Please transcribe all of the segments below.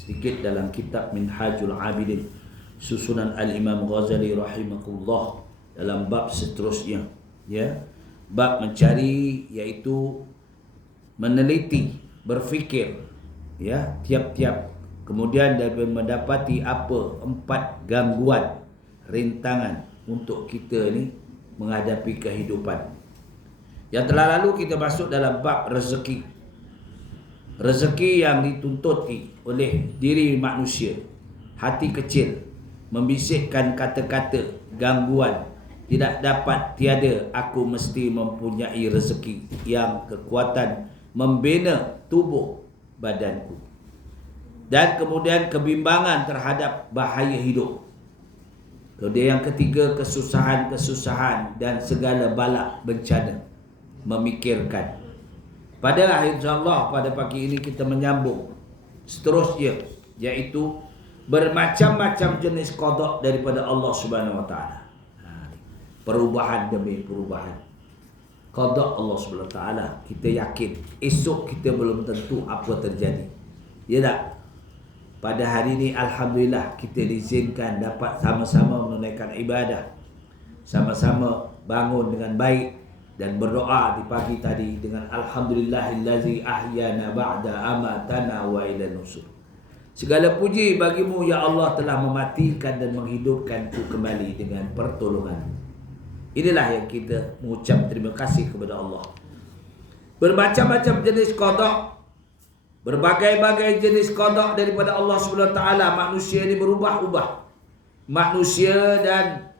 sedikit dalam kitab Minhajul Abidin susunan Al-Imam Ghazali rahimahullah dalam bab seterusnya, ya, bab mencari, iaitu meneliti, berfikir, ya, tiap-tiap, kemudian dan mendapati apa 4 gangguan, rintangan untuk kita ni menghadapi kehidupan. Yang telah lalu kita masuk dalam bab rezeki. Rezeki yang dituntuti oleh diri manusia, hati kecil, membisikkan kata-kata gangguan, tidak dapat, tiada, aku mesti mempunyai rezeki yang kekuatan membina tubuh badanku. Dan kemudian kebimbangan terhadap bahaya hidup. Kemudian yang ketiga, kesusahan-kesusahan dan segala bala bencana. Memikirkan. Pada insyaAllah pada pagi ini kita menyambung seterusnya, iaitu bermacam-macam jenis qada daripada Allah Subhanahu Wa Taala. Perubahan demi perubahan. Qada Allah Subhanahu Wa Taala, kita yakin esok kita belum tentu apa terjadi. Ya tak? Pada hari ini alhamdulillah kita diizinkan dapat sama-sama menunaikan ibadah, sama-sama bangun dengan baik dan berdoa di pagi tadi dengan alhamdulillahillazi ahyana ba'da amatana wa ila nusur. Segala puji bagimu ya Allah, telah mematikan dan menghidupkanku kembali dengan pertolongan. Inilah yang kita mengucap terima kasih kepada Allah. Bermacam-macam jenis qada, berbagai-bagai jenis qada daripada Allah Subhanahu Wa Taala. Manusia ini berubah-ubah. Manusia dan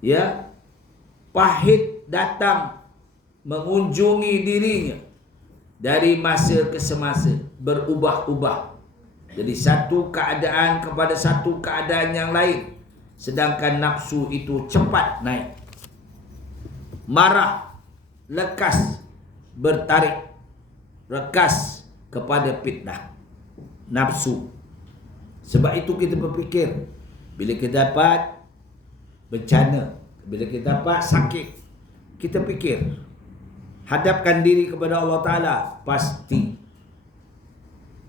ya, pahit datang mengunjungi dirinya dari masa ke semasa, berubah-ubah. Jadi satu keadaan kepada satu keadaan yang lain. Sedangkan nafsu itu cepat naik. Marah, lekas, bertarik, rekas kepada fitnah nafsu. Sebab itu kita berfikir, bila kita dapat bencana, bila kita dapat sakit, kita fikir, hadapkan diri kepada Allah Ta'ala. Pasti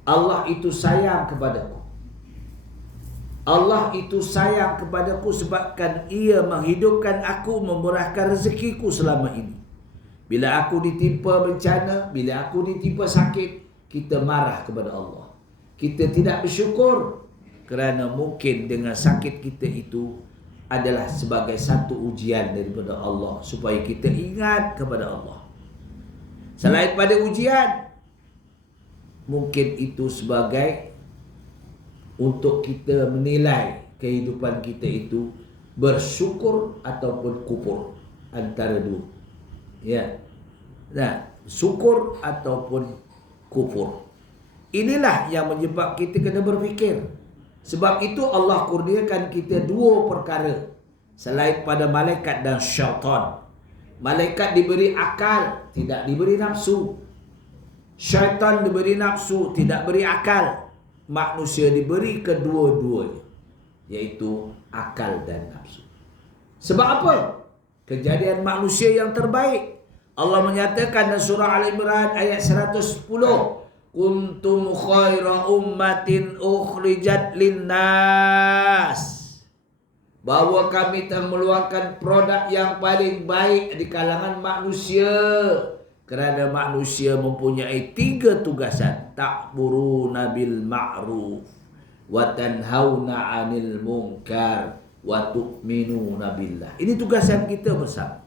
Allah itu sayang kepadaku. Allah itu sayang kepadaku sebabkan Ia menghidupkan aku, memurahkan rezekiku selama ini. Bila aku ditimpa bencana, bila aku ditimpa sakit, kita marah kepada Allah. Kita tidak bersyukur kerana mungkin dengan sakit kita itu adalah sebagai satu ujian daripada Allah supaya kita ingat kepada Allah. Selain pada ujian, mungkin itu sebagai untuk kita menilai kehidupan kita itu bersyukur ataupun kufur, antara dua. Ya. Nah, syukur ataupun kufur. Inilah yang menyebab kita kena berfikir. Sebab itu Allah kurniakan kita 2 perkara selain pada malaikat dan syaitan. Malaikat diberi akal, tidak diberi nafsu. Syaitan diberi nafsu, tidak beri akal. Manusia diberi kedua-duanya, iaitu akal dan nafsu. Sebab apa? Kejadian manusia yang terbaik. Allah menyatakan dalam surah Al-Imran ayat 110, kuntum khaira ummatin ukhrijat linnas, bahawa kami telah meluangkan produk yang paling baik di kalangan manusia. Kerana manusia mempunyai 3 tugasan. Ta'muruna bil ma'ruf wa tanhauna 'anil munkar wa tu'minuna billah. Ini tugasan kita bersama.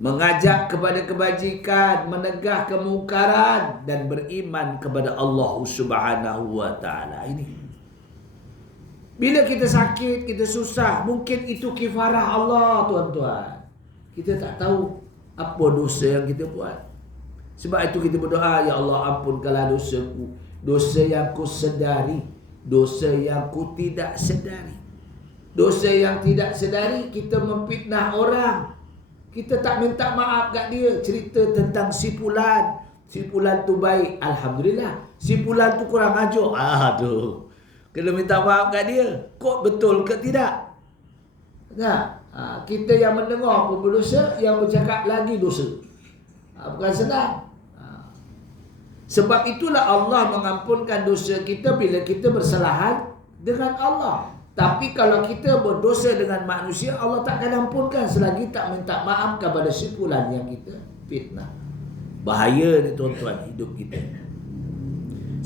Mengajak kepada kebajikan, menegah kemungkaran dan beriman kepada Allah Subhanahu Wa Taala. Ini. Bila kita sakit, kita susah, mungkin itu kifarah Allah, tuan-tuan. Kita tak tahu apa dosa yang kita buat. Sebab itu kita berdoa, ya Allah ampunkanlah dosaku, dosa yang ku sedari, dosa yang ku tidak sedari. Dosa yang tidak sedari, kita memfitnah orang, kita tak minta maaf kat dia. Cerita tentang si fulan tu baik, alhamdulillah. Si fulan tu kurang ajar, aduh, kena minta maaf kat dia. Kok betul ke tidak? Nah, kita yang mendengar pun berdosa, yang bercakap lagi dosa. Bukan senang. Sebab itulah Allah mengampunkan dosa kita bila kita bersalahan dengan Allah. Tapi kalau kita berdosa dengan manusia, Allah tak akan ampunkan selagi tak minta maaf kepada sepulan yang kita fitnah. Bahaya ni tuan-tuan hidup kita.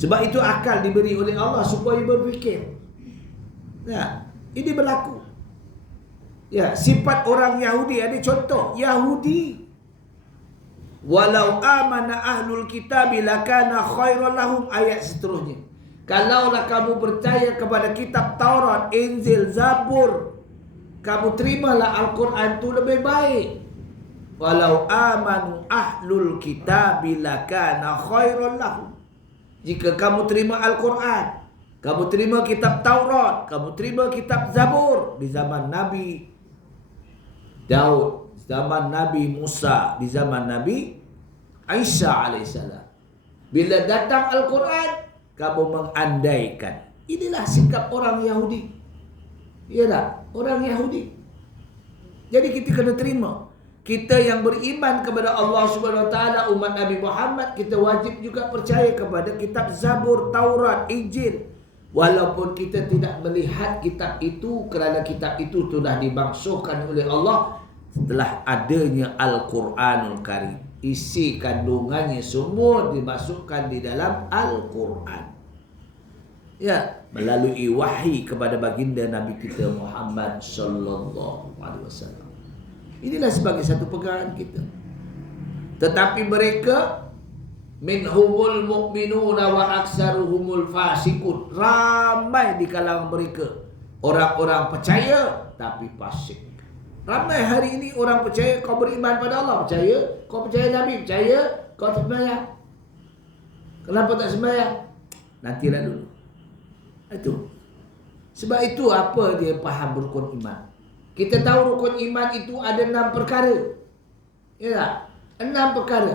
Sebab itu akal diberi oleh Allah supaya berfikir. Ya, ini berlaku. Ya, sifat orang Yahudi ada contoh. Yahudi, walau amana ahlul kitab lakana khairan lahum, ayat seterusnya. Kalaulah kamu percaya kepada kitab Taurat, Injil, Zabur, kamu terimalah Al-Quran itu lebih baik. Walau amanu ahlul kitab lakana khairan lahum. Jika kamu terima Al-Quran, kamu terima kitab Taurat, kamu terima kitab Zabur di zaman Nabi Daud, zaman Nabi Musa, di zaman Nabi Isa alaihissalam. Bila datang Al-Quran, kamu mengandaikan. Inilah sikap orang Yahudi. Ya tak? Orang Yahudi. Jadi kita kena terima. Kita yang beriman kepada Allah Subhanahu Wa Taala, umat Nabi Muhammad, kita wajib juga percaya kepada kitab Zabur, Taurat, Injil. Walaupun kita tidak melihat kitab itu, kerana kitab itu telah dimaksudkan oleh Allah setelah adanya Al-Quranul Karim. Isi kandungannya semua dimasukkan di dalam Al-Quran. Ya, melalui wahyi kepada baginda Nabi kita Muhammad sallallahu alaihi wasallam. Inilah sebagai satu pegangan kita. Tetapi mereka minhumul mu'minuna wa aksaruhumul fasikun. Ramai di kalangan mereka orang-orang percaya tapi fasik. Ramai hari ini orang percaya, kau beriman pada Allah, percaya, kau percaya Nabi, percaya, kau tak sembahyang. Kenapa tak sembahyang? Nantilah dulu. Itu. Sebab itu apa dia faham rukun iman? Kita tahu rukun iman itu ada 6 perkara. Ya tak? 6 perkara.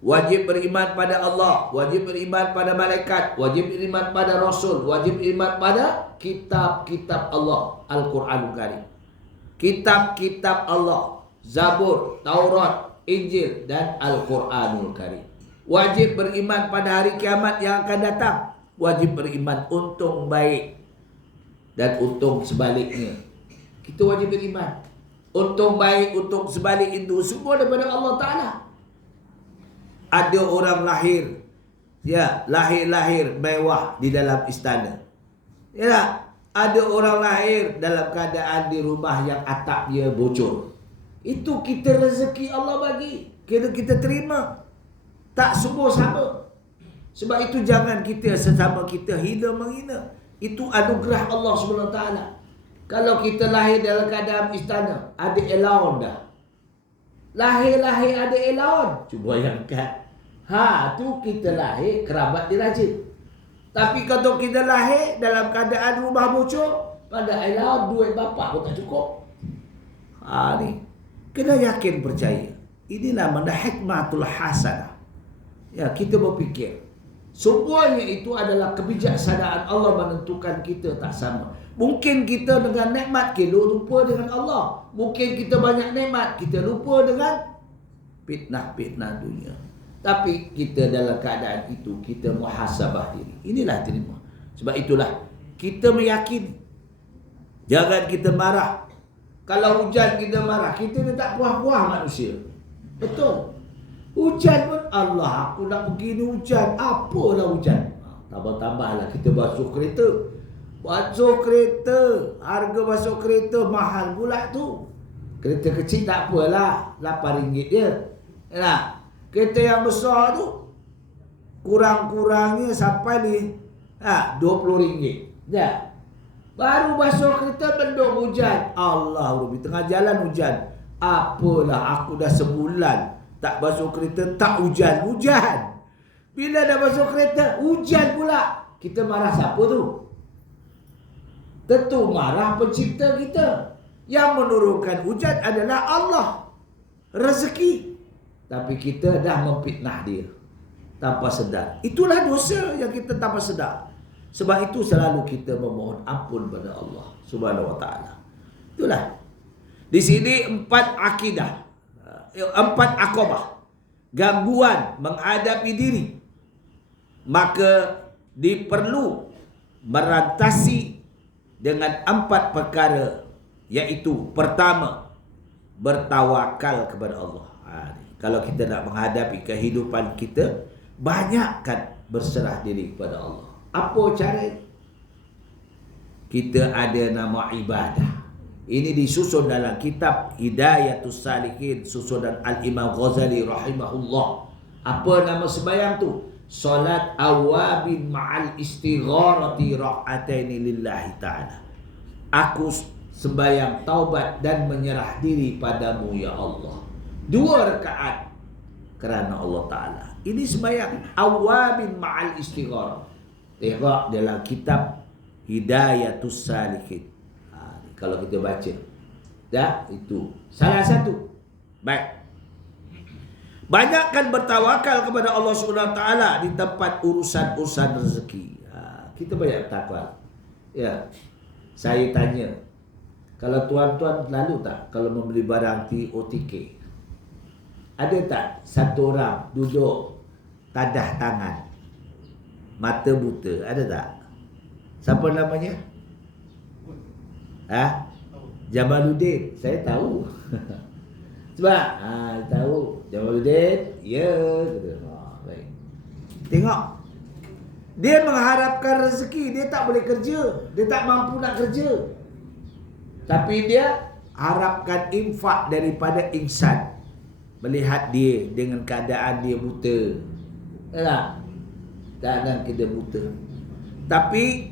Wajib beriman pada Allah, wajib beriman pada malaikat, wajib beriman pada Rasul, wajib beriman pada kitab-kitab Allah, Al-Quranul Karim. Kitab-kitab Allah, Zabur, Taurat, Injil dan Al-Quranul Karim. Wajib beriman pada hari kiamat yang akan datang. Wajib beriman untung baik dan untung sebaliknya. Kita wajib beriman. Untung baik, untung sebalik itu semua daripada Allah Ta'ala. Ada orang lahir, ya, lahir-lahir mewah di dalam istana. Ya, ada orang lahir dalam keadaan di rumah yang atapnya bocor. Itu kita rezeki Allah bagi. Kita terima. Tak semua sama. Sebab itu jangan kita sesama kita hina menghina. Itu anugerah Allah SWT. Kalau kita lahir dalam keadaan istana, ada allowance dah. Lahir-lahir ada allowance. Cuba bayangkan. Tu kita lahir kerabat dirajin. Tapi kalau kita lahir dalam keadaan rumah bocor, pada allowance duit bapa pun tak cukup. Ni kena yakin percaya. Inilah mana hikmatul hasanah. Ya, kita berfikir semuanya itu adalah kebijaksanaan Allah menentukan kita tak sama. Mungkin kita dengan nikmat kita lupa dengan Allah. Mungkin kita banyak nikmat, kita lupa dengan fitnah-fitnah dunia. Tapi kita dalam keadaan itu, kita muhasabah diri. Inilah terima. Sebab itulah kita meyakini. Jangan kita marah. Kalau hujan kita marah, kita tak puas-puas manusia. Betul. Hujan pun, Allah, aku nak pergi ni hujan. Apalah hujan? Tambah-tambahlah kita basuh kereta. Basuh kereta. Harga basuh kereta mahal pula tu. Kereta kecil tak apalah, RM8 je. Nah, kereta yang besar tu kurang-kurangnya sampai ni RM20. Ya. Baru basuh kereta bendung hujan. Allah, di tengah jalan hujan. Apalah, aku dah sebulan tak basuh kereta, tak hujan-hujan. Bila dah basuh kereta, hujan pula. Kita marah siapa tu? Tentu marah pencipta kita. Yang menurunkan hujan adalah Allah. Rezeki. Tapi kita dah memfitnah dia tanpa sedar. Itulah dosa yang kita tanpa sedar. Sebab itu selalu kita memohon ampun pada Allah Subhanahu Wa Taala. Itulah. Di sini 4 akidah. 4 akobah. Gangguan menghadapi diri. maka diperlu merantasi dengan 4 perkara, iaitu pertama, bertawakal kepada Allah. Kalau kita nak menghadapi kehidupan kita, banyakkan berserah diri kepada Allah. Apa cara? Kita ada nama ibadah. Ini disusun dalam kitab Hidayatus Salikin, susunan Al-Imam Ghazali rahimahullah. Apa nama sembahyang tu? Salat awabin ma'al istigharati ra'ataini lillahi ta'ala. Aku sembahyang taubat dan menyerah diri padamu ya Allah. 2 rakaat kerana Allah Ta'ala. Ini sembahyang awabin ma'al istigharah. Tengok dalam kitab Hidayatus Salikin. Kalau kita baca, dah, itu salah satu. Baik, banyakkan bertawakal kepada Allah Subhanahu Wa Taala di tempat urusan rezeki. Kita banyak takwa. Ya, saya tanya, kalau tuan-tuan lalu tak kalau membeli barang OTK, ada tak satu orang duduk tadah tangan, mata buta, ada tak? Siapa namanya? Jamaluddin, saya tahu. Sebab tahu Jamaluddin, ya, kata. Baik. Tengok, dia mengharapkan rezeki, dia tak boleh kerja, dia tak mampu nak kerja, tapi dia harapkan infak daripada insan. Melihat dia dengan keadaan dia buta, keadaan kita buta, tapi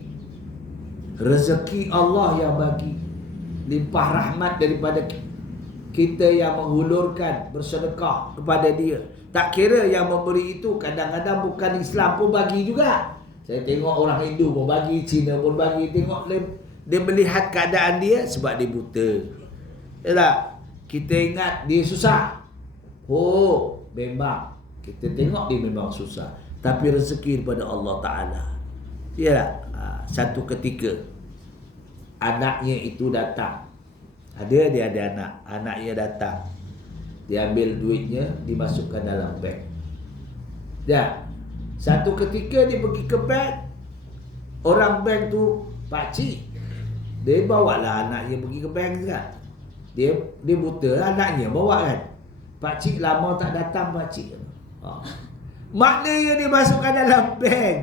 rezeki Allah yang bagi, limpah rahmat daripada kita yang menghulurkan bersedekah kepada dia. Tak kira yang memberi itu kadang-kadang bukan Islam pun bagi juga. Saya tengok orang Hindu pun bagi, Cina pun bagi. Tengok dia melihat keadaan dia sebab dia buta. Yalah, kita ingat dia susah. Oh, memang kita tengok dia memang susah, tapi rezeki daripada Allah Ta'ala. Yalah, satu ketika anaknya itu datang. Dia ada anaknya datang. Dia ambil duitnya, dimasukkan dalam beg. Ya. Satu ketika dia pergi ke bank, orang bank tu pakcik, dia bawalah anaknya pergi ke bank juga. Dia buta, anaknya bawa kan. Pakcik lama tak datang, pakcik. Maknanya dia masukkan dalam bank.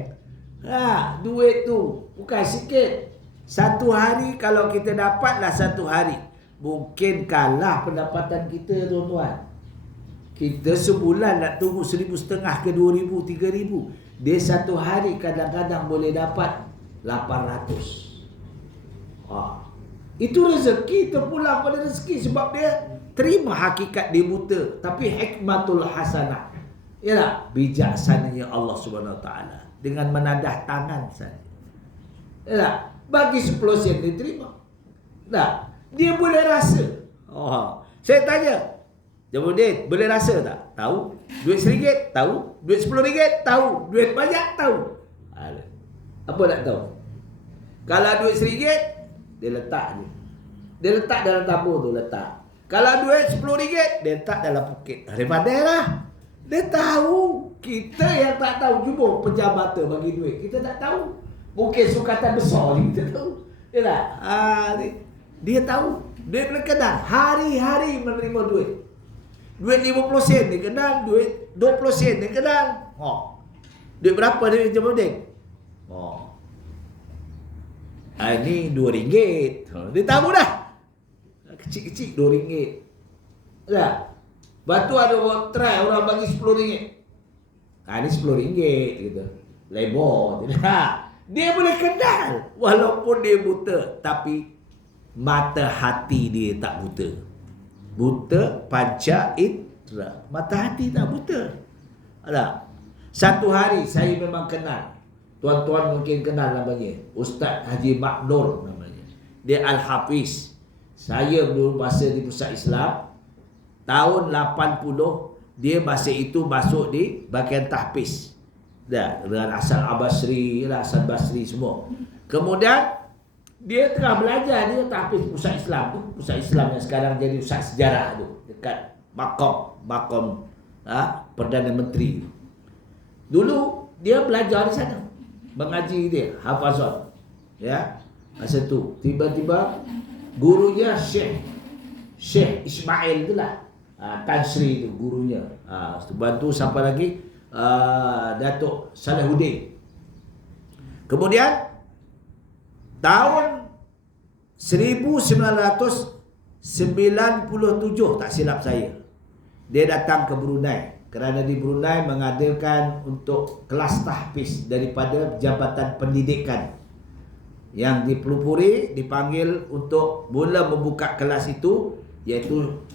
Duit tu bukan sikit. Satu hari kalau kita dapatlah satu hari, mungkin kalah pendapatan kita, tuan-tuan. Kita sebulan nak tunggu 1,500 ke 2,000, 3,000. Dia satu hari kadang-kadang boleh dapat 800. Itu rezeki, terpulang pada rezeki sebab dia terima hakikat dia buta, tapi hikmatul hasanah. Yalah, bijaksananya Allah Subhanahu Wa Taala dengan menadah tangan saja. Yalah, bagi 10 sen dia terima. Dah, dia boleh rasa. Saya tanya, Jamaluddin, boleh rasa tak? Tahu. Duit RM1 tahu. Duit RM10 tahu. Duit banyak tahu. Apa nak tahu? Kalau duit RM1 dia letak je. Dia letak dalam tabur tu, letak. Kalau duit RM10 dia letak dalam poket. Dia pandai lah. Dia tahu. Kita yang tak tahu, cuba pejabat bagi duit, kita tak tahu. Mungkin sukatan besar ni kita tahu. Yalah, dia tahu. Dia boleh kenal. Hari-hari menerima duit. Duit 50 sen dia kenal, duit 20 sen dia kenal. Duit berapa dia Jamaluddin? Ini RM2. Dia tahu dah. Kecil-kecil RM2. Dah. Lepas tu ada orang try, orang bagi RM10. Ini RM10 gitu. Lebar. Dia boleh kenal walaupun dia buta, tapi mata hati dia tak buta. Buta panca indera, mata hati tak buta. Satu hari saya memang kenal. Tuan-tuan mungkin kenal namanya, Ustaz Haji Maknur namanya. Dia Al-Hafiz. Saya dulu masa di Pusat Islam tahun 80, dia masa itu masuk di bahagian tahfiz. Dengan Hasan Al-Basri, Hasan Basri semua. Kemudian dia tengah belajar, dia tahfiz Pusat Islam tu, Pusat Islam yang sekarang jadi Pusat Sejarah tu, dekat Makam Perdana Menteri. Dulu dia belajar di sana, mengaji dia, hafazan. Ya, masa tu tiba-tiba gurunya Syekh Ismail itulah, Tan Sri itu gurunya. Bantu siapa lagi? Datuk Salahuddin. Kemudian tahun 1997 tak silap saya, dia datang ke Brunei kerana di Brunei mengadakan untuk kelas tahfiz daripada Jabatan Pendidikan yang dipelopori, dipanggil untuk mula membuka kelas itu, iaitu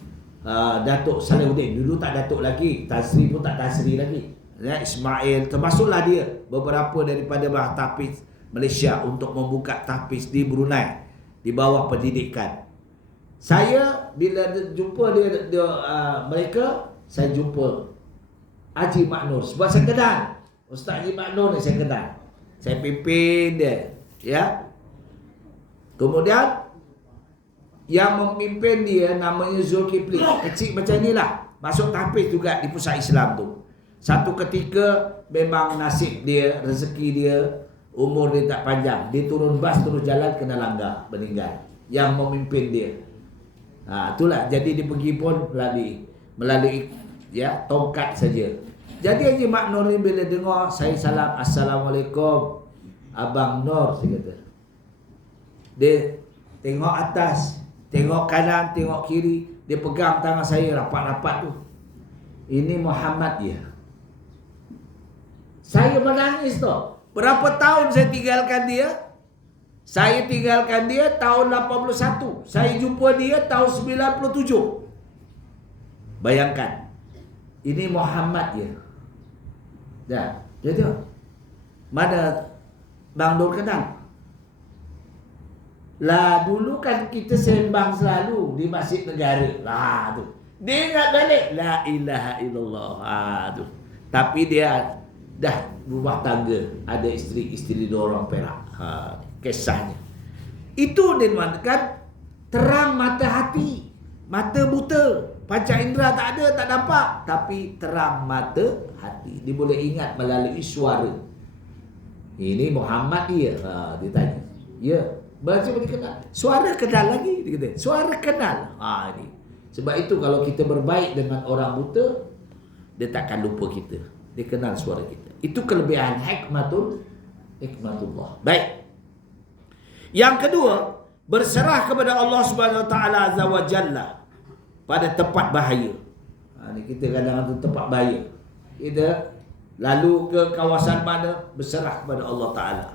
Datuk Salahuddin. Dulu tak Datuk lagi, Tan Sri pun tak Tan Sri lagi, ya, Ismail termasuklah dia beberapa daripada tahfiz Malaysia untuk membuka tahfiz di Brunei di bawah pendidikan. Saya bila jumpa mereka, saya jumpa Haji Mak Nur, sebab saya kenal Ustaz Haji Mak Nur ni, saya kenal, saya pimpin dia, ya. Kemudian yang memimpin dia namanya Zulkifli, kecil macam inilah, masuk tahfiz juga di pusat Islam tu. Satu ketika memang nasib dia, rezeki dia, umur dia tak panjang, dia turun bas terus jalan kena langgar, meninggal. Yang memimpin dia, itulah, jadi dia pergi pun melalui ya tongkat saja. Jadi Haji Mak Nur ni bila dengar saya salam, Assalamualaikum Abang Nur, saya kata. Dia tengok atas, tengok kanan, tengok kiri, dia pegang tangan saya rapat-rapat tu. Ini Muhammad ya. Saya menangis tu. Berapa tahun saya tinggalkan dia? Saya tinggalkan dia tahun 81. Saya jumpa dia tahun 97. Bayangkan. Ini Muhammad ya. Dah, jadi mana Bang Nur kenal? Lah dulu kan kita sembang selalu di Masjid Negara. Lah tu. Dia ingat balik la ilaha illallah. Tu. Tapi dia dah rumah tangga, ada isteri-isteri dia orang Perak. Kisahnya. Itu dinamakan terang mata hati. Mata buta, panca indera tak ada, tak nampak, tapi terang mata hati. Dia boleh ingat melalui suara. Ini Muhammad dia. Dia tanya. Ya, baca boleh kenal. Suara kenal lagi, dia kata. Suara kenal. Ini. Sebab itu kalau kita berbaik dengan orang buta, dia takkan lupa kita. Dia kenal suara kita. Itu kelebihan hikmatullah. Baik. Yang kedua, berserah kepada Allah Subhanahu Wa Taala Azza wa Jalla pada tempat bahaya. Ni kita kadang-kadang tempat bahaya. Kita lalu ke kawasan mana, berserah kepada Allah Taala.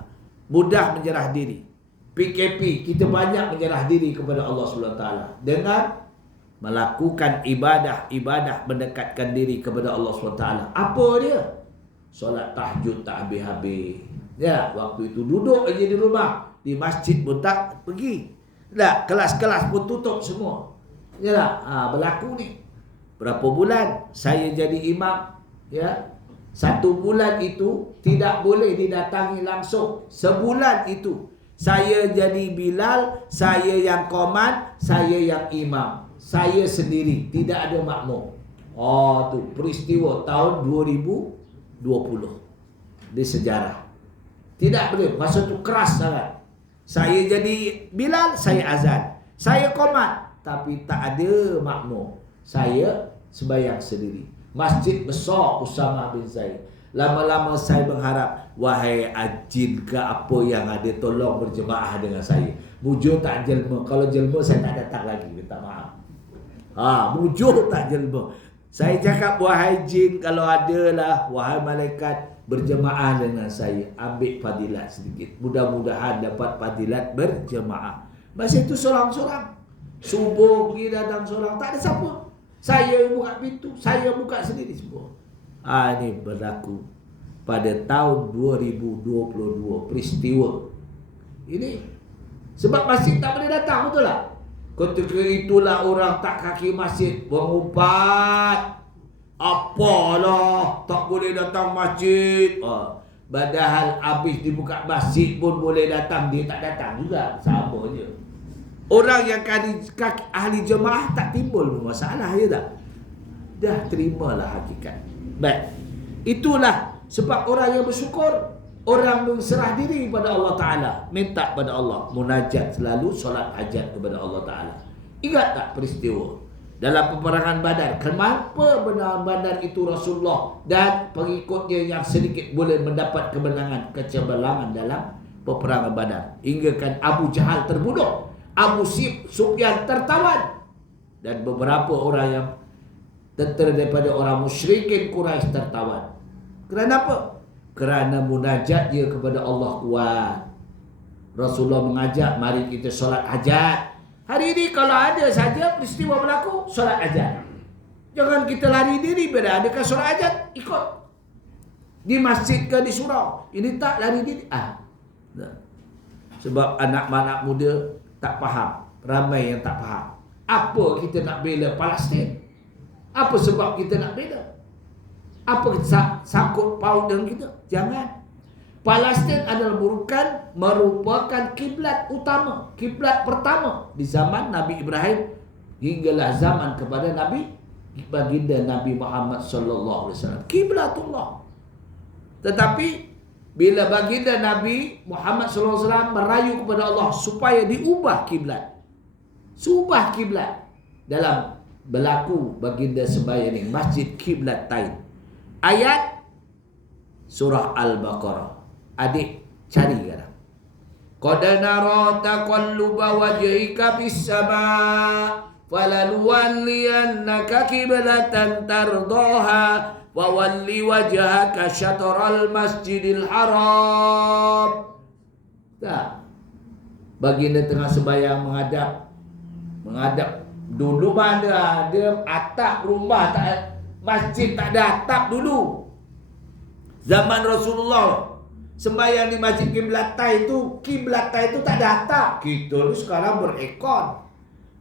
Mudah menyerah diri. PKP, kita banyak menyerah diri kepada Allah Subhanahu Wa Taala dengan melakukan ibadah mendekatkan diri kepada Allah SWT. Apa dia? Solat tahajud tak habis-habis. Ya, waktu itu duduk aja di rumah, di masjid pun tak pergi. Dah, kelas-kelas pun tutup semua. Ya, berlaku ni. Berapa bulan saya jadi imam, ya. 1 bulan itu tidak boleh didatangi langsung. Sebulan itu saya jadi Bilal, saya yang qomat, saya yang imam. Saya sendiri, tidak ada makmum. Tu peristiwa tahun 2020 di sejarah. Tidak boleh, masa tu keras sangat. Saya jadi Bilal, saya azan. Saya qomat, tapi tak ada makmum. Saya sembahyang sendiri. Masjid besar Usama bin Zaid. Lama-lama saya berharap, wahai ajin ke apa yang ada, tolong berjemaah dengan saya. Mujur tak jelma. Kalau jelma saya tak datang lagi, minta maaf. Mujur tak jelma. Saya cakap, wahai jin, kalau ada lah, wahai malaikat, berjemaah dengan saya. Ambil fadilat sedikit. Mudah-mudahan dapat fadilat berjemaah. Masa itu sorang-sorang. Subuh pergi datang sorang, tak ada siapa. Saya buka pintu, saya buka sendiri semua. Ini berlaku pada tahun 2022 peristiwa ini. Sebab masjid tak boleh datang, betul tak? Ketika itulah orang tak kaki masjid mengumpat. Apalah, tak boleh datang masjid. Padahal habis dibuka masjid pun boleh datang, dia tak datang juga. Sama je. Orang yang ahli jemaah tak timbul masalah, ya tak? Dah terimalah hakikat. Baik. Itulah Sebab orang yang bersyukur, orang berserah diri pada Allah Ta'ala, minta pada Allah, munajat selalu, solat hajat kepada Allah Ta'ala. Ingat tak peristiwa dalam peperangan Badar? Kenapa benar Badar itu Rasulullah dan pengikutnya yang sedikit boleh mendapat kemenangan, kecemerlangan dalam peperangan Badar? Hingga kan Abu Jahal terbunuh, Abu Sufyan tertawan, dan beberapa orang yang tentera daripada orang musyrikin Quraisy tertawan. Kerana apa? Kerana munajat dia kepada Allah kuat. Rasulullah mengajak, mari kita solat hajat. Hari ini kalau ada saja peristiwa berlaku, solat hajat. Jangan kita lari diri pada adakah solat hajat, ikut. Di masjid ke di surau. Ini tak lari diri. Sebab anak-anak muda tak faham. Ramai yang tak faham. Apa kita nak bela Palestin? Apa sebab kita nak bela? Apa sangkut paut dengan kita? Jangan. Palestin adalah merupakan kiblat utama, kiblat pertama di zaman Nabi Ibrahim hinggalah zaman kepada Nabi baginda Nabi Muhammad sallallahu alaihi wasallam. Kiblatullah. Tetapi bila baginda Nabi Muhammad sallallahu alaihi wasallam merayu kepada Allah supaya diubah kiblat. Subah kiblat dalam berlaku baginda sembahyang Masjid Kiblatain. Ayat surah Al-Baqarah. Adik cari sekarang. Qad nara taqalluba wajhika fis sama' falanuwalliyannaka qiblatan tardaha wa walli wajhaka syatral masjidil haram. Tak. Baginda tengah sembahyang menghadap dulu mana ada atap rumah, tak masjid tak ada atap dulu. Zaman Rasulullah sembahyang di Masjid Kiblatain itu tak ada atap. Kita ni sekarang berekon.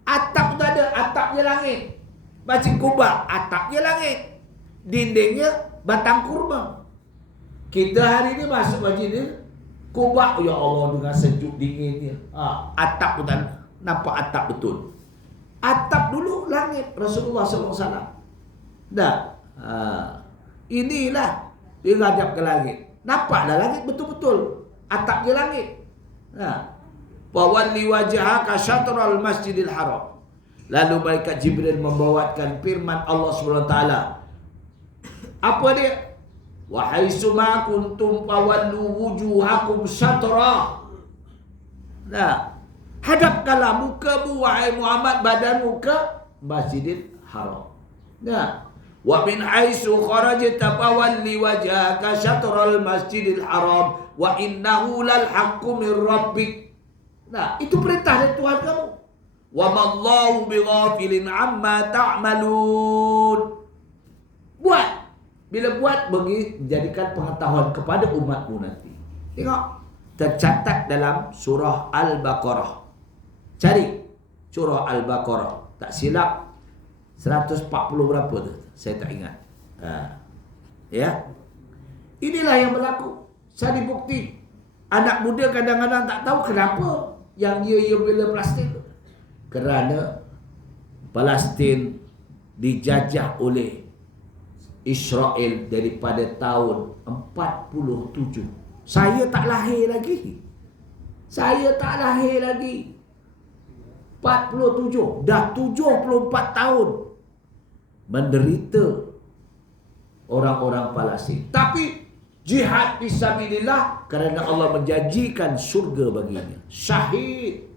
Atap tu ada, atapnya langit. Masjid Kuba, atapnya langit. Dindingnya batang kurma. Kita hari ni masuk masjid ni Kuba, ya Allah dengan sejuk dinginnya. Atap tu tak nampak atap betul. Atap dulu langit Rasulullah SAW. Dah. Inilah dia hadap ke langit. Nampaklah langit betul-betul. Atap je langit. Fawalli wajhaka syatral masjidil haram. Lalu malaikat Jibril membawakan firman Allah SWT. Apa dia? Wa haitsuma kuntum fawallu wujuhakum syatra. Hadapkanlah mukamu wahai Muhammad, badanmu ke Masjidil Haram. Wa min haitsu kharajta fawalli wajhaka syatral Masjidil Haram wa innahu lal haqqu min rabbik. Itu perintah dari Tuhan kamu. Wa mallahu bighafilin amma ta'malun. Buat. Bila buat bagi jadikan pengetahuan kepada umatmu nanti. Tengok, tercatat dalam surah Al-Baqarah. Cari surah Al-Baqarah. Tak silap 140 berapa tu? Saya tak ingat. Ya. Inilah yang berlaku. Cari bukti. Anak muda kadang-kadang tak tahu kenapa yang dia bela Palestin. Kerana Palestin dijajah oleh Israel daripada tahun 47. Saya tak lahir lagi. 47. Dah 74 tahun menderita orang-orang Palestin. Tapi jihad fisabilillah kerana Allah menjanjikan syurga baginya. Syahid.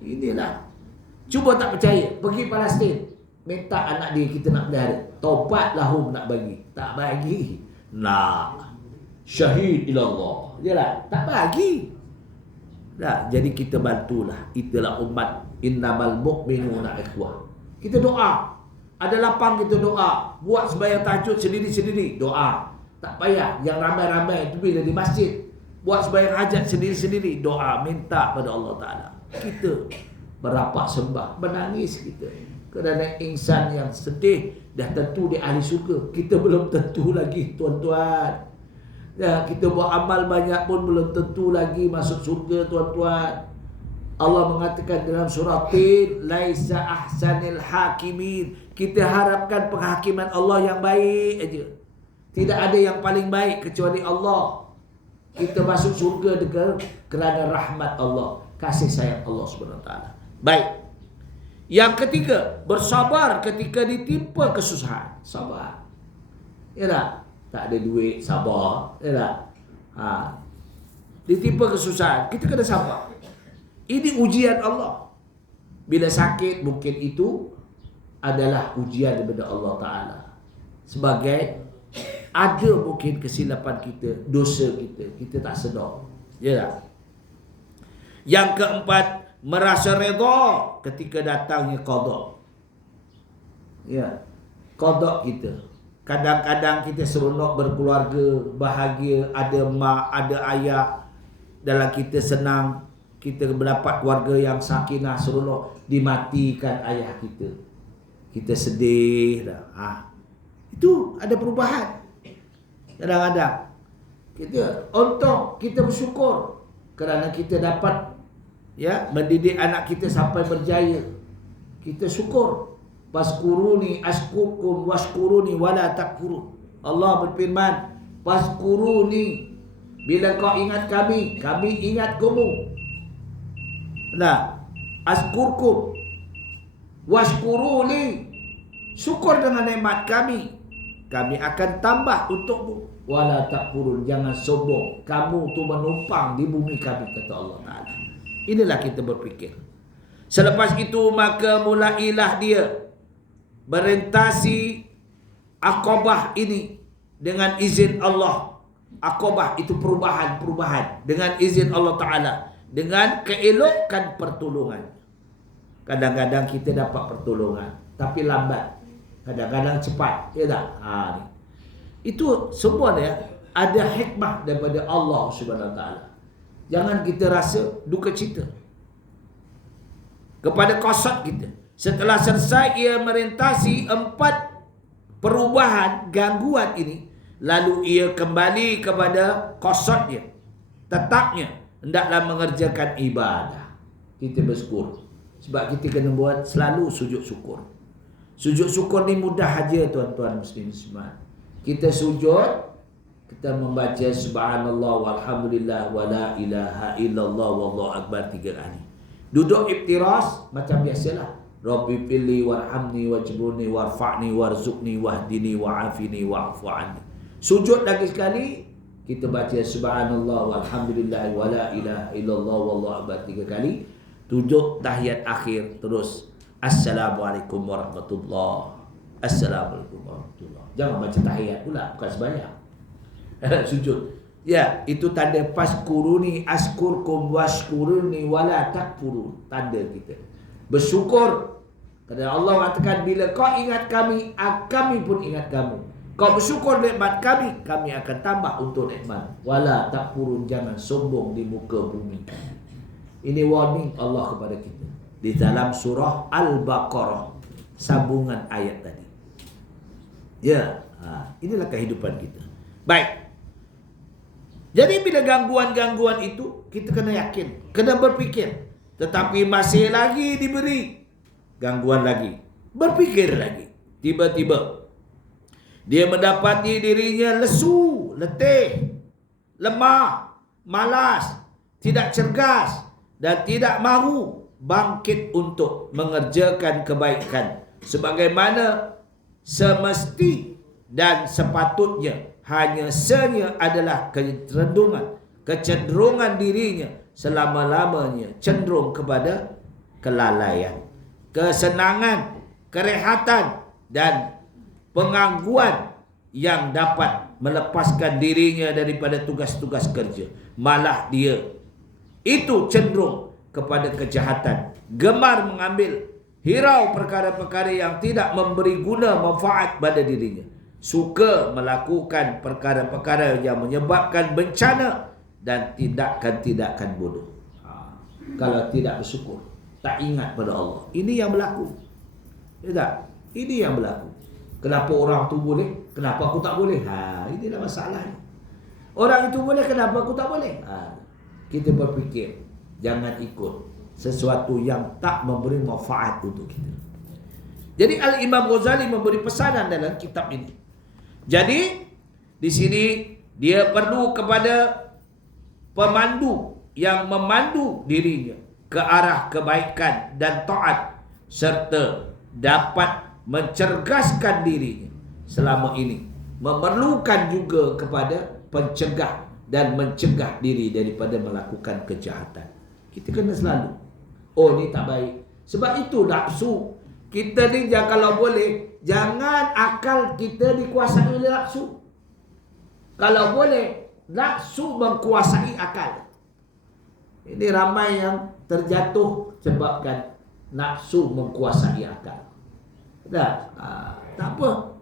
Inilah. Cuba tak percaya, pergi Palestin, minta anak dia kita nak pelihara. Taubat lahum nak bagi. Tak bagi. Syahid ilallah. Yalah, tak bagi. Jadi kita bantulah. Itulah umat innamal mu'minuna ikhwah. Kita doa. Ada lapang kita doa. Buat sembahyang tahajud sendiri-sendiri, doa. Tak payah yang ramai-ramai itu bila di masjid. Buat sembahyang hajat sendiri-sendiri, doa, minta pada Allah Ta'ala. Kita berapak sembah, menangis kita. Kerana insan yang sedih dah tentu dia ahli syurga. Kita belum tentu lagi, tuan-tuan. Kita buat amal banyak pun belum tentu lagi masuk surga, tuan-tuan. Allah mengatakan dalam surah Tin, laisa ahsanil hakimin. Kita harapkan penghakiman Allah yang baik aja. Tidak ada yang paling baik kecuali Allah. Kita masuk surga kerana rahmat Allah, kasih sayang Allah SWT. Baik. Yang ketiga, bersabar ketika ditimpa kesusahan. Sabar. Yalah, tak ada duit, sabar. Yalah. Ditimpa kesusahan, kita kena sabar. Ini ujian Allah. Bila sakit, mungkin itu adalah ujian daripada Allah Ta'ala. Sebagai ada mungkin kesilapan kita, dosa kita tak sedar. Ya. Yang keempat, merasa redha ketika datangnya qada. Ya. Qada kita. Kadang-kadang kita seronok berkeluarga, bahagia, ada mak, ada ayah, dalam kita senang, kita mendapat keluarga yang sakinah, seronok, dimatikan ayah kita. Kita sedih dah. Itu ada perubahan. Kadang-kadang kita untung, kita bersyukur kerana kita dapat mendidik anak kita sampai berjaya. Kita syukur. Waskuruni askurkum waskuruni wala takfurun. Allah berfirman, waskuruni, bila kau ingat kami, kami ingat kamu. Nah, askurkum waskuruni, syukur dengan nikmat kami, kami akan tambah untukmu. Wala takfurun, jangan sombong, kamu tu menumpang di bumi kami, kata Allah Ta'ala. Inilah kita berfikir. Selepas itu maka mulailah dia merintasi Aqabah ini dengan izin Allah. Aqabah itu perubahan dengan izin Allah Ta'ala, dengan keelokan pertolongan. Kadang-kadang kita dapat pertolongan tapi lambat, kadang-kadang cepat, ya tak? Itu semua ada hikmah daripada Allah Subhanahu Wa Ta'ala. Jangan kita rasa duka cita kepada qasad kita. Setelah selesai ia merintasi 4 perubahan, gangguan ini, lalu ia kembali kepada qasadnya, tetapnya hendaklah mengerjakan ibadah. Kita bersyukur. Sebab kita kena buat selalu sujud syukur. Sujud syukur ni mudah aja tuan-tuan muslim semua. Kita sujud, kita membaca subhanallah walhamdulillah wala ilaha illallah wallahu akbar 3 kali. Duduk iftiras macam biasalah. Rabbi pilli warhamni wajburni warfa'ni warzuqni wahdini wa'afini wa'fu anni. Sujud lagi sekali, kita baca subhanallah walhamdulillah wala ilaha illallah wallahu akbar 3 kali. Duduk tahiyat akhir terus assalamualaikum warahmatullahi. Assalamualaikum warahmatullahi. Jangan baca tahiyat pula, bukan sembahyang. Sujud. Ya, itu tanda faskuruni askurkum washkuruni wala takfurun. Tanda kita bersyukur. Kerana Allah katakan, bila kau ingat kami, kami pun ingat kamu. Kau bersyukur nikmat kami, kami akan tambah untuk nikmat. Wala takfurun, jangan sombong di muka bumi. Ini warning Allah kepada kita di dalam surah Al-Baqarah, sambungan ayat tadi. Ya, inilah kehidupan kita. Baik. Jadi bila gangguan-gangguan itu, kita kena yakin, kena berfikir. Tetapi masih lagi diberi gangguan lagi, berfikir lagi. Tiba-tiba dia mendapati dirinya lesu, letih, lemah, malas, tidak cergas dan tidak mahu bangkit untuk mengerjakan kebaikan sebagaimana semesti dan sepatutnya. Hanya senya adalah kecenderungan dirinya selama-lamanya cenderung kepada kelalaian, kesenangan, kerehatan dan pengangguan yang dapat melepaskan dirinya daripada tugas-tugas kerja. Malah dia itu cenderung kepada kejahatan, gemar mengambil, hirau perkara-perkara yang tidak memberi guna manfaat pada dirinya, suka melakukan perkara-perkara yang menyebabkan bencana dan tindakan-tindakan bodoh. Kalau tidak bersyukur, tak ingat pada Allah, ini yang berlaku. Ya tak? Ini yang berlaku. Kenapa orang tu boleh, kenapa aku tak boleh? Inilah masalahnya. Orang itu boleh, kenapa aku tak boleh? Kita berfikir, jangan ikut sesuatu yang tak memberi manfaat untuk kita. Jadi Al-Imam Ghazali memberi pesanan dalam kitab ini. Jadi Di sini dia perlu kepada pemandu yang memandu dirinya ke arah kebaikan dan taat, serta dapat mencergaskan dirinya selama ini. Memerlukan juga kepada pencegah dan mencegah diri daripada melakukan kejahatan. Kita kena selalu, oh ni tak baik. Sebab itu nafsu. Kita ni kalau boleh, jangan akal kita dikuasai oleh nafsu. Kalau boleh, nafsu mengkuasai akal. Ini ramai yang terjatuh sebabkan nafsu mengkuasai akal. Tak apa.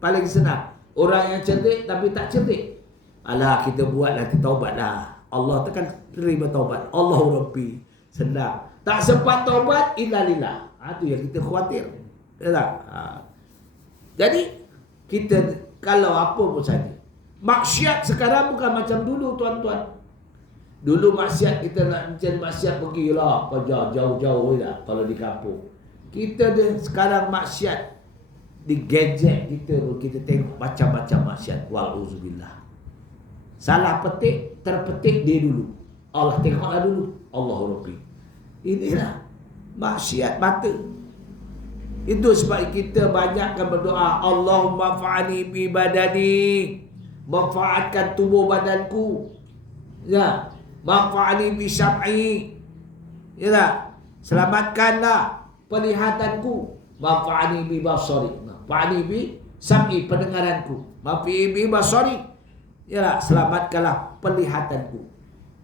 Paling senang. Orang yang cerdik tapi tak cerdik. Alah, kita buat nanti taubatlah. Allah tekan terima taubat. Allahu Rabbi. Senang. Tak sempat taubat, illa lillah. Itu yang kita khawatir. Jadi, kita kalau apa pun saja. Maksiat sekarang bukan macam dulu, tuan-tuan. Dulu maksiat kita nak mencari maksiat pergilah kerja jauh-jauh lah kalau di kampung. Kita sekarang maksiat di gadget kita pun kita tengok macam-macam maksiat. Wa'udzubillah. Salah petik, terpetik dia dulu. Allah tengoklah dulu. Allahu Rabbi. Inilah maksiat mata. Itu sebab kita banyakkan berdoa, Allahumma fa'ani bi badani. Manfaatkan tubuh badanku. Ya. Manfa'ani bi sam'i. Ya tak? Selamatkanlah penglihatanku. Manfa'ani bi basari. Manfa'ani bi sam'i, pendengaranku. Manfa'ani bi basari. Ya tak? Selamatkanlah penglihatanku.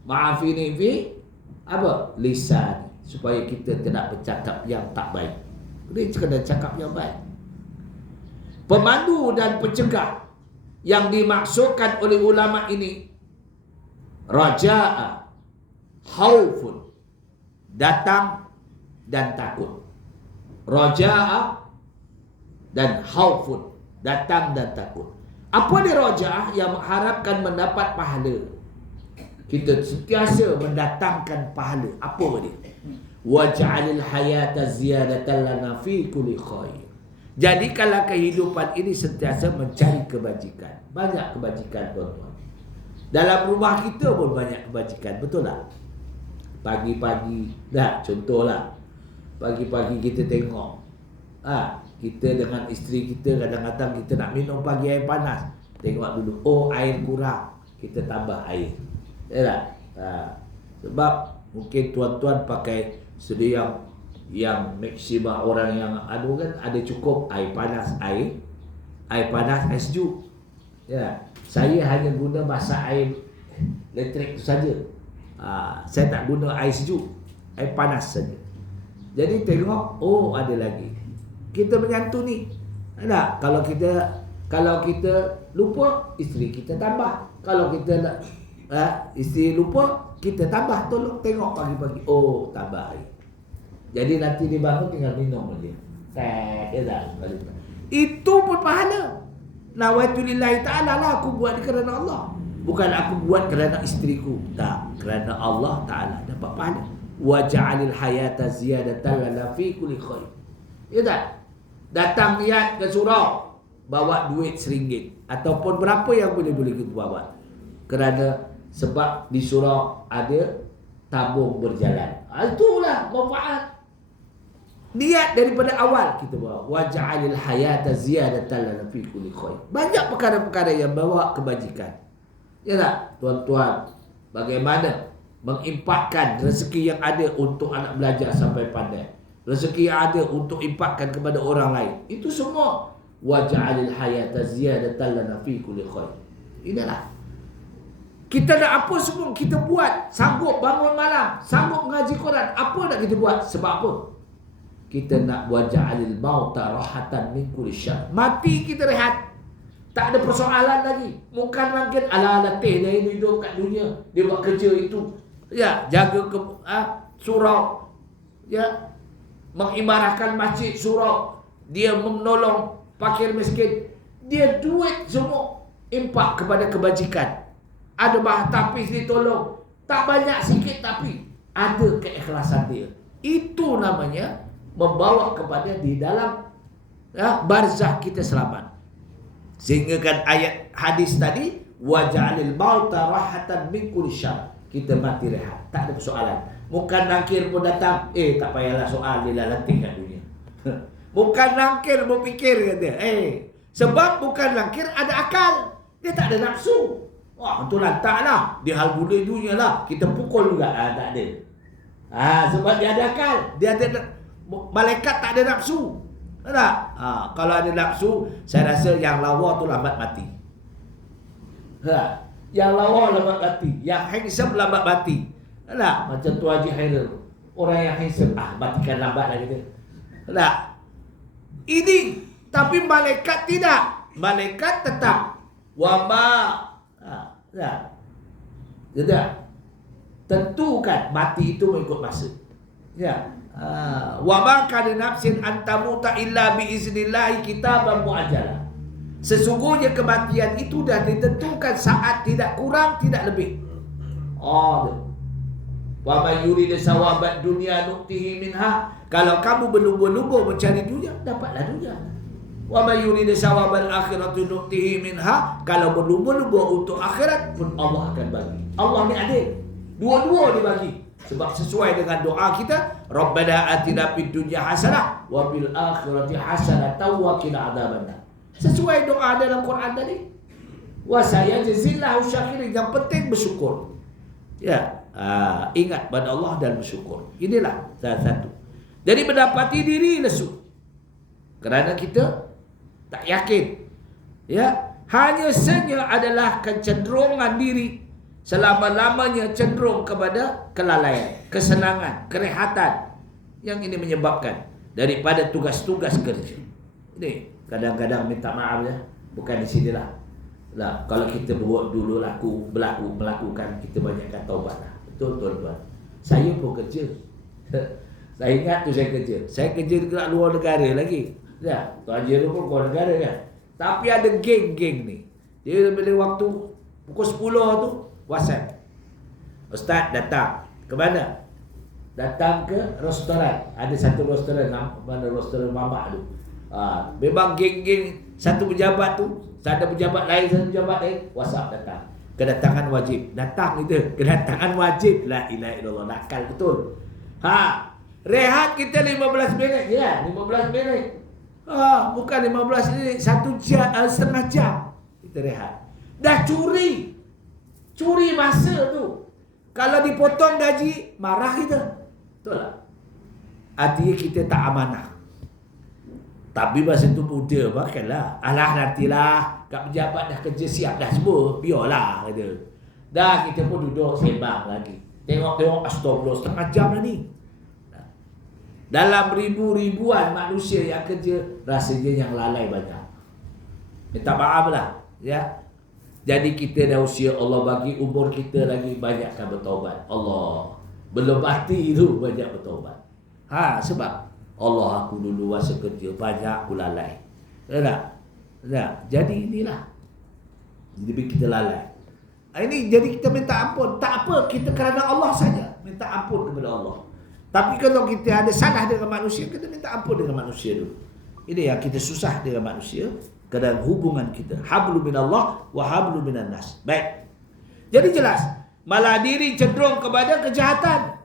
Ma'afini bi apa? Lisan. Supaya kita tidak bercakap yang tak baik. Ini kena cakap yang baik. Pemandu dan pencegah yang dimaksudkan oleh ulama ini, raja'a, khaufun, datang dan takut. Raja'a dan khaufun, datang dan takut. Apa dia raja'a? Yang mengharapkan mendapat pahala. Kita sentiasa mendatangkan pahala. Apa dia? Waj'alil hayata ziyadatan lana fi kulli khair. Jadikanlah kehidupan ini sentiasa mencari kebajikan. Banyak kebajikan, tuan-tuan. Dalam rumah kita pun banyak kebajikan. Betul tak? Pagi-pagi, contohlah. Pagi-pagi kita tengok. Kita dengan isteri kita kadang-kadang kita nak minum pagi air panas. Tengok dulu, oh air kurang. Kita tambah air. Ya tak? Sebab mungkin tuan-tuan pakai sedia yang maksima orang yang ada kan ada cukup air panas, air panas, air sejuk. Ya, saya hanya guna masak air elektrik itu saja. Saya tak guna air sejuk, air panas saja. Jadi tengok, oh ada lagi. Kita menyantuni. Ada kalau kita lupa, isteri kita tambah. Kalau kita nak isteri lupa, kita tambah. Tolong tengok pagi-pagi. Oh, tambah air. Jadi nanti dia bangun tinggal minum saja. Itu pun pahala. Nawaitu lillahi ta'ala lah, aku buat kerana Allah. Bukan aku buat kerana isteriku. Tak, kerana Allah Ta'ala dapat pahala. Wa ja'alil hayata ziyadatan lana fi kulli khair. Ya tak? Datang niat ke surau, bawa duit RM1 ataupun berapa yang boleh kita bawa. Kerana sebab di surau ada tabung berjalan. Itulah manfaat. Niat daripada awal kita bawa. Waj'alil hayata ziyadatan lana fi kulli khair. Banyak perkara-perkara yang bawa kebajikan. Ya tak, tuan-tuan? Bagaimana mengimpakkan rezeki yang ada untuk anak belajar sampai pandai. Rezeki yang ada untuk impakkan kepada orang lain. Itu semua waj'alil hayata ziyadatan lana fi kulli khair. Inilah. Kita nak apa semua kita buat. Sanggup bangun malam, sanggup mengaji Quran. Apa nak kita buat? Sebab apa? Kita nak waja'alil mauta rahatan min kulli syarr. Mati kita rehat. Tak ada persoalan lagi. Bukan makin ala letih dia ini hidup kat dunia. Dia buat kerja itu. Ya, jaga surau. Ya, mengimarahkan masjid surau. Dia menolong fakir miskin. Dia duit semua impak kepada kebajikan. Ada bah tapis ditolong. Tak banyak sikit tapi ada keikhlasan dia. Itu namanya membawa kepada di dalam barzakh kita selamat. Sehingga kan ayat hadis tadi, waja'alil mauta rahatan min kulli syarr. Kita mati rehat, tak ada persoalan. Bukan nangkir pun datang, tak payahlah soal, dia lah latih kat dunia. Bukan nangkir mau fikir kata. Sebab bukan nangkir ada akal. Dia tak ada nafsu. Wah, tu lantaklah. Dia hal budi dunia lah. Kita pukul juga. Tak ada. Sebab dia ada akal. Dia ada malaikat tak ada nafsu. Tak? Kalau ada nafsu, saya rasa yang lawa tu lambat mati. Yang lawa lambat mati. Yang handsome lambat mati. Tak? Macam tu Haji Hairul. Orang yang handsome, matikan lambat lah kita. Tak? Ini. Tapi malaikat tidak. Malaikat tetap. Wama. Tidak. Tentukan mati itu mengikut masa. Ya. Wa ma kana nafsin an tamuta illa bi iznillahi kitaban muajjala. Sesungguhnya kematian itu dah ditentukan saat, tidak kurang, tidak lebih. Wa may yurid sawabat dunya nu'tihi minha. Kalau kamu berlumba-lumba mencari dunia, dapatlah dunia. Wa may yurid sawabal akhirati nu'tihi minha. Kalau berlumba-lumba untuk akhirat pun Allah akan bagi. Allah ni adil. Dua-dua dia bagi. Sebab sesuai dengan doa kita, Rabbana atina fid dunya hasanah wa fil akhirati hasanah wa qina adzabannar. Sesuai doa dalam Quran tadi. Wa sayajzillahu syakirin. Yang penting bersyukur. Ya, ingat pada Allah dan bersyukur. Inilah salah satu. Jadi mendapati diri lesu. Kerana kita tak yakin. Ya, hanya saja adalah kecenderungan diri selama-lamanya cenderung kepada kelalaian, kesenangan, kerehatan yang ini menyebabkan daripada tugas-tugas kerja. Ini kadang-kadang minta maaf ya, bukan di sinilah. Kalau kita buat dulu melakukan, kita banyakkan taubat lah. Betul tuan-tuan. Saya pun kerja. Saya ingat tu saya kerja. Saya kerja dekat luar negara lagi. Ya, Tuan Haji pun luar negara kan. Tapi ada geng-geng ni. Dia bila waktu pukul 10 tu WhatsApp. Ustaz datang. Ke mana? Datang ke restoran. Ada satu restoran, mana restoran mamak tu. Memang geng-geng satu pejabat tu, ada pejabat lain, satu pejabat lain, WhatsApp datang. Kedatangan wajib. Datang itu, kedatangan wajib. La ilaha illallah, nakal betul. Rehat kita 15 minit je lah, 15 minit. Bukan 15 minit, 1 jam, setengah jam kita rehat. Dah curi masa tu. Kalau dipotong gaji, marah kita. Betul tak? Artinya kita tak amanah. Tapi masa tu muda, makanlah. Alah nantilah, kat pejabat dah kerja siap dah semua, biarlah kata. Dah kita pun duduk sembang lagi. Tengok astagfirullah, setengah jam dah ni. Dalam ribuan manusia yang kerja, rasanya yang lalai banyak. Minta maaf lah, ya. Jadi kita dah usia, Allah bagi umur kita lagi, banyakkan bertaubat. Allah belum mati tu banyak bertaubat. Sebab Allah aku dulu masa kerja banyak aku lalai. Tak? Jadi inilah. Jadi kita lalai. Ini jadi kita minta ampun. Tak apa, kita kerana Allah saja minta ampun kepada Allah. Tapi kalau kita ada salah dengan manusia, kita minta ampun dengan manusia dulu. Ini yang kita susah dengan manusia, kerana hubungan kita. Hablu minallah wa hablu minan nas. Baik. Jadi jelas, malah diri cenderung kepada kejahatan.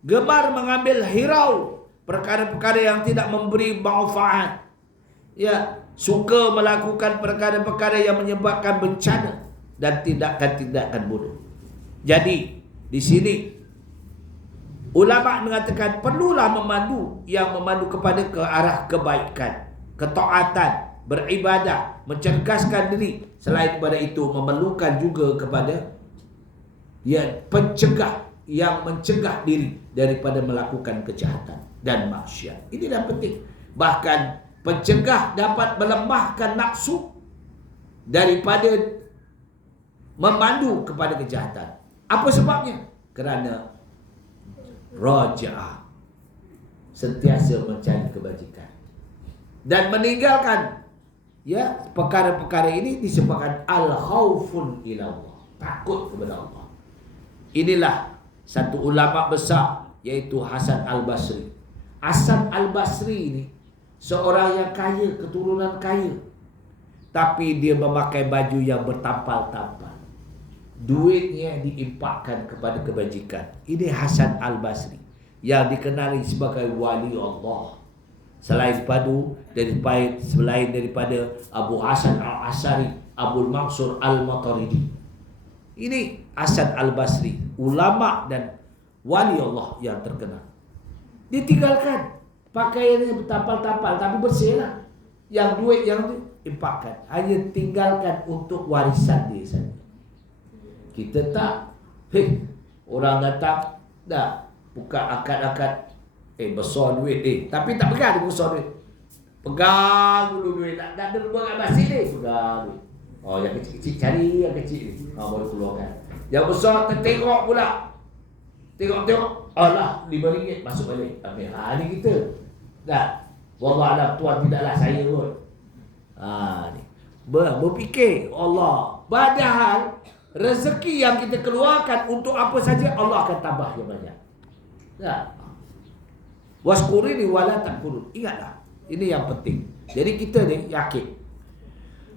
Gemar mengambil hirau perkara-perkara yang tidak memberi manfaat. Ya, suka melakukan perkara-perkara yang menyebabkan bencana dan tindakan-tindakan bodoh. Jadi, di sini ulama mengatakan perlulah memandu kepada ke arah kebaikan, ketaatan, beribadah, mencerdaskan diri. Selain daripada itu, memerlukan juga kepada mencegah diri daripada melakukan kejahatan dan maksiat. Ini dah penting. Bahkan pencegah dapat melemahkan nafsu daripada memandu kepada kejahatan. Apa sebabnya? Kerana raja'ah, sentiasa mencari kebajikan dan meninggalkan perkara-perkara ini disebabkan al-khaufun ilallah, takut kepada Allah. Inilah satu ulama besar, iaitu Hasan Al-Basri. Hasan Al-Basri ini seorang yang kaya, keturunan kaya. tapi dia memakai baju yang bertampal-tampal. Duitnya diimpakkan kepada kebajikan. Ini Hasan Al-Basri yang dikenali sebagai wali Allah. Selain daripada Abu Hasan Al-Asari, Abu Mansur Al-Maturidi. Ini Hasan Al-Basri, ulama dan wali Allah yang terkenal. Dia tinggalkan pakaiannya bertampal-tampal tapi bersih lah. Yang duit yang diimpakkan, hanya tinggalkan untuk warisan dia saja. Kita tak, orang datang, dah buka akad-akad, besar duit, tapi tak pegang dia besar duit. Pegang dulu duit, tak ada buat kat masjid ni, pegang duit. Oh, yang kecil-kecil cari yang kecil ni, baru keluarkan. Yang besar tengok pula. Tengok, alah RM5 masuk balik. Ambil. Ni kita. Dah. Wallahualam, tuan tidaklah saya pun. Ni. Berfikir Allah. Padahal rezeki yang kita keluarkan untuk apa saja Allah akan tambah yang banyak. Dah. Waskurini wala takfurun. Ingatlah. Ini yang penting. Jadi kita ni yakin.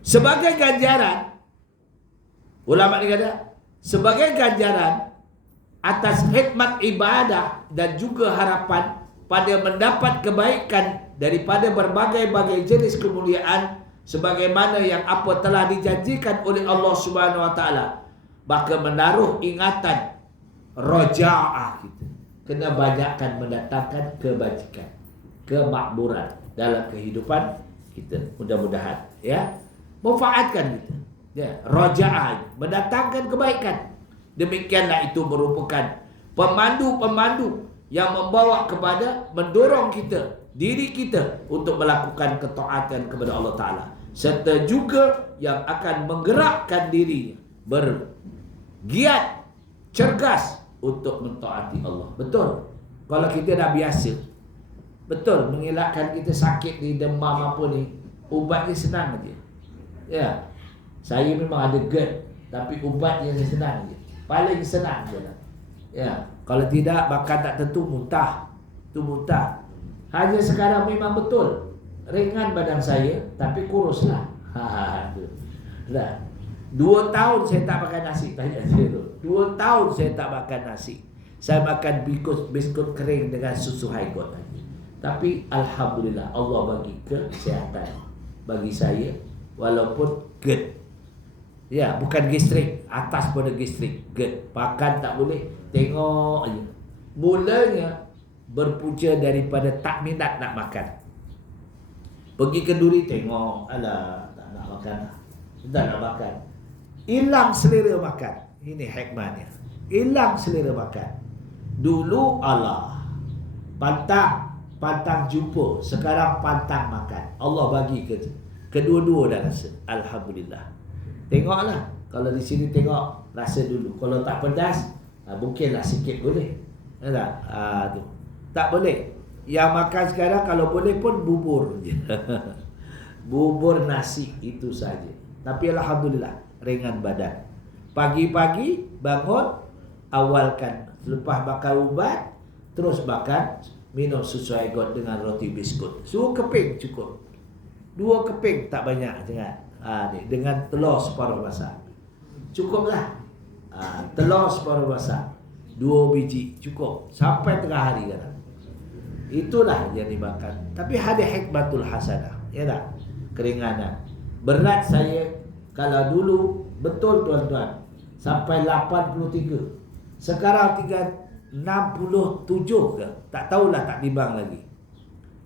Sebagai ganjaran, ulama ni kata, sebagai ganjaran atas khidmat ibadah dan juga harapan pada mendapat kebaikan daripada berbagai-bagai jenis kemuliaan sebagaimana yang apa telah dijanjikan oleh Allah Subhanahu wa taala, maka menaruh ingatan raja'ah kita. Kena banyakkan mendatangkan kebajikan, kemakmuran dalam kehidupan kita. Mudah-mudahan ya manfaatkan kita. Ya, raja'ah mendatangkan kebaikan. Demikianlah itu merupakan pemandu-pemandu yang membawa kepada mendorong kita, diri kita untuk melakukan ketaatan kepada Allah Ta'ala. Serta juga yang akan menggerakkan dirinya bergiat, cergas untuk mentaati Allah. Betul. Kalau kita dah biasa, betul, mengelakkan kita sakit ni, demam apa ni, ubatnya senang aja. Ya. Saya memang ada GERD, tapi ubatnya senang aja. Paling senang je lah. Ya, kalau tidak makan tak tentu muntah. Itu muntah. Hanya sekarang memang betul ringan badan saya tapi kuruslah. Dah. 2 tahun saya tak makan nasi, tanya saya tu. 2 tahun saya tak makan nasi. Saya makan biskut kering dengan susu Highgot. Tapi alhamdulillah Allah bagi kesihatan bagi saya walaupun GERD. Ya, bukan gastrik, atas pada gastrik, GERD. Makan tak boleh, tengok aja. Mulanya berpunca daripada tak minat nak makan. Pergi kenduri tengok, alah tak nak makan. Tak nak makan. Hilang selera makan. Ini hikmahnya. Hilang selera makan. Dulu Allah pantang jumpa, sekarang pantang makan. Allah bagi kedua-dua dah rasa. Alhamdulillah. Tengoklah, kalau di sini tengok rasa dulu. Kalau tak pedas, mungkinlah sikit boleh. Tak? Tu. Tak boleh. Yang makan sekarang kalau boleh pun bubur je. Bubur nasi itu saja. Tapi alhamdulillah ringan badan. Pagi-pagi bangun, awalkan selepas makan ubat, terus makan, minum susu Highgot dengan roti biskut. Suruh keping cukup. 2 keping tak banyak jangan. Dengan telur separuh masak. Cukuplah. Telur separuh masak 2 biji cukup sampai tengah hari kan. Itulah yang dimakan. Tapi ada hikmatul hasanah. Ya tak? Keringanan. Berat saya kalau dulu betul tuan-tuan sampai 83. Sekarang tinggal 67 ke? Tak tahulah, tak timbang lagi.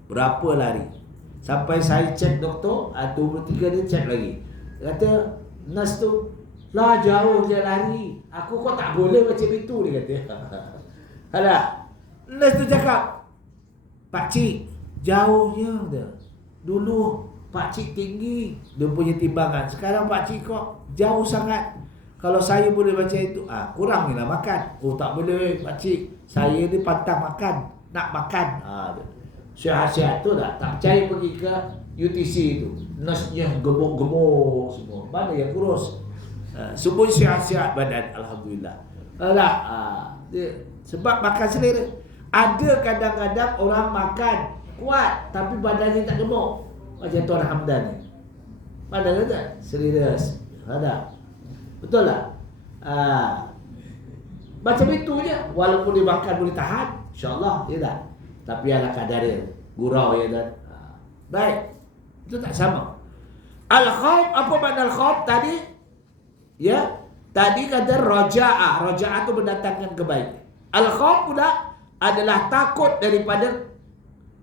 Berapa lari? Sampai saya cek doktor, 23 dia cek lagi. Kata nurse tu, lah jauh je lari. Aku kok tak boleh macam itu, dia kata. Alah, nurse tu cakap, pakcik, jauhnya dia. Dulu pakcik tinggi, dia punya timbangan. Sekarang pakcik kok jauh sangat. Kalau saya boleh macam itu, kuranglah makan. Oh tak boleh pakcik, saya ni pantang makan, nak makan. Sihat-sihat tu tak percaya pergi ke UTC tu, nurse-nya gemuk-gemuk semua. Mana yang kurus? Semua sihat-sihat badan, alhamdulillah. Sebab makan selera. Ada kadang-kadang orang makan kuat tapi badannya tak gemuk. Macam Tuan Hamdan ni. Padahal tak serius. Ada. Betul tak? Macam itu je. Walaupun dia makan boleh tahan, insya-Allah dia tak. Tapi ala kadar dia. Gurau ya dan. Baik. Itu tak sama. Al-khauf, apa makna al-khauf tadi? Ya. Tadi kata raja'ah. Raja'ah itu mendatangkan kebaikan. Al-khauf pula adalah takut daripada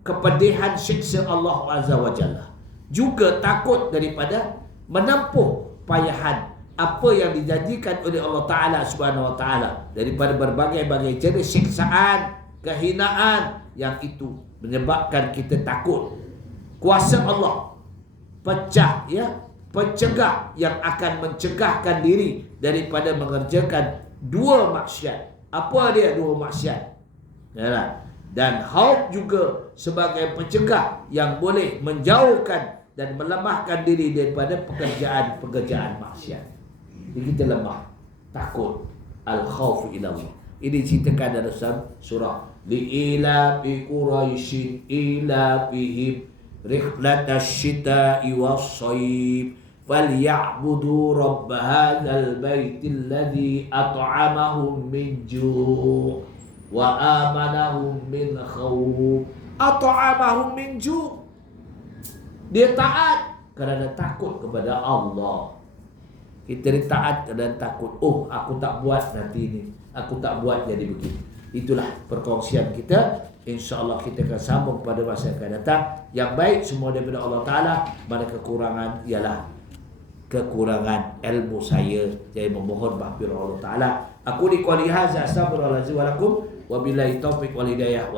kepedihan siksa Allah Azza wa Jalla. Juga takut daripada menempuh payahan apa yang dijanjikan oleh Allah Ta'ala Subhanahu wa Ta'ala daripada berbagai-bagai jenis siksaan, kehinaan yang itu menyebabkan kita takut. Kuasa Allah pecah ya, pencegah yang akan mencegahkan diri daripada mengerjakan dua maksiat. Apa dia dua maksiat? Yalah. Dan khauf juga sebagai pencegah yang boleh menjauhkan dan melemahkan diri daripada pekerjaan-pekerjaan maksiat. Jadi kita lemah, takut. Al-khawfu ilallah. Ini ceritakan dalam surah Li'ila bi Quraisyin ila bihim rihlatash shita'i was-sayf falyabudu rabb hadzal baitil ladzi at'amahum min ju' wa amanahum min khawf. At'amahum min ju'. Dia taat kerana takut kepada Allah. Kita taat kerana takut. Oh, aku tak buat nanti ini. Aku tak buat jadi begini. Itulah perkongsian kita. InsyaAllah kita akan sambung pada masa yang akan datang. Yang baik semua daripada Allah Ta'ala. Mana kekurangan ialah kekurangan ilmu saya. Jadi memohon mahfirah Allah Ta'ala. Aku di qali hadza astaghfirullahalazim wa lakum wa billahi taufiq wal hidayah.